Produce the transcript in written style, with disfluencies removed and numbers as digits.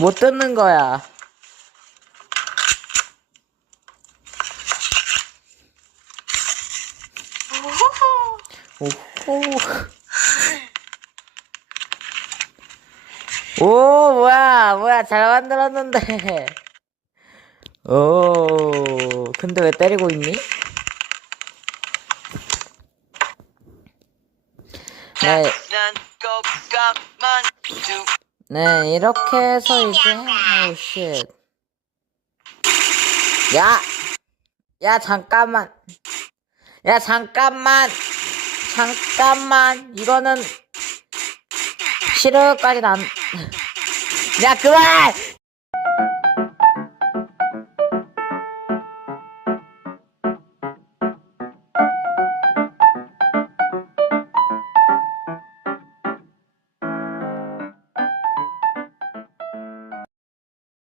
못 듣는 거야. 오호. 오, 뭐야, 잘 만들었는데. 오, 근데 왜 때리고 있니? 네, 네, 이렇게 해서 이제, 오, 쉣. 야, 잠깐만. 야, 잠깐만. 이거는, 시르까지는 안, 야, 그만!